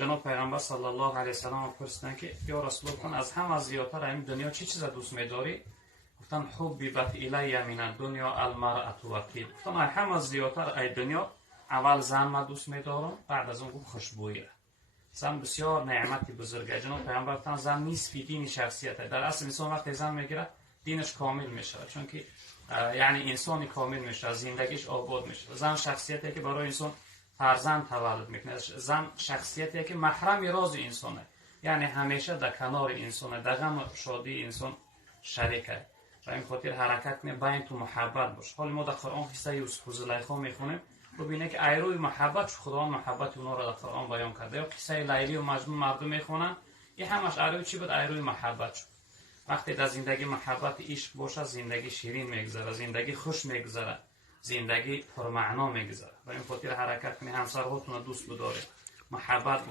جناب پیغمبر صلی الله علیه و سلم پرسیدن که یا رسول الله از همه زیادتر این دنیا چه چیز دوست می‌داری؟ گفتن حبی بت الی من الدنیا المرأة و الطیب. گفتن همه زیادتر ای دنیا اول زن ما دوست می‌دارم، بعد از اون گفت خوشبویی. زن بسیار نعمتی بزرگه. جناب پیغمبر گفتن زن نصف دین شخصیته. در اصل انسان وقتی زن میگیره دینش کامل میشه، چون که یعنی انسانی کامل میشه، زندگیش آباد میشه. زن شخصیتی که برای انسان فرزند تولد میکنه. زن شخصیتی که محرم راز انسانه، یعنی همیشه در کنار انسانه، در غم شادی انسان شریکه. و این خاطر حرکت می بین تو محبت باش. حال ما در قرآن قصه یوسف و زلیخا میخونیم، ببینه که ایروی محبت خدا محبت اونا را در قرآن بیان کرده. یا قصه لیلی و مجنون مردم میخونن، این همش ایروی چی بود؟ ایروی محبت شد. وقتی در زندگی محبت عشق باشه زندگی شیرین میگذره، زندگی خوش میگذره، زندگی پرمعنا میگذره. و این خاطر حرکت می همسرهاتون دوست بدارید، محبت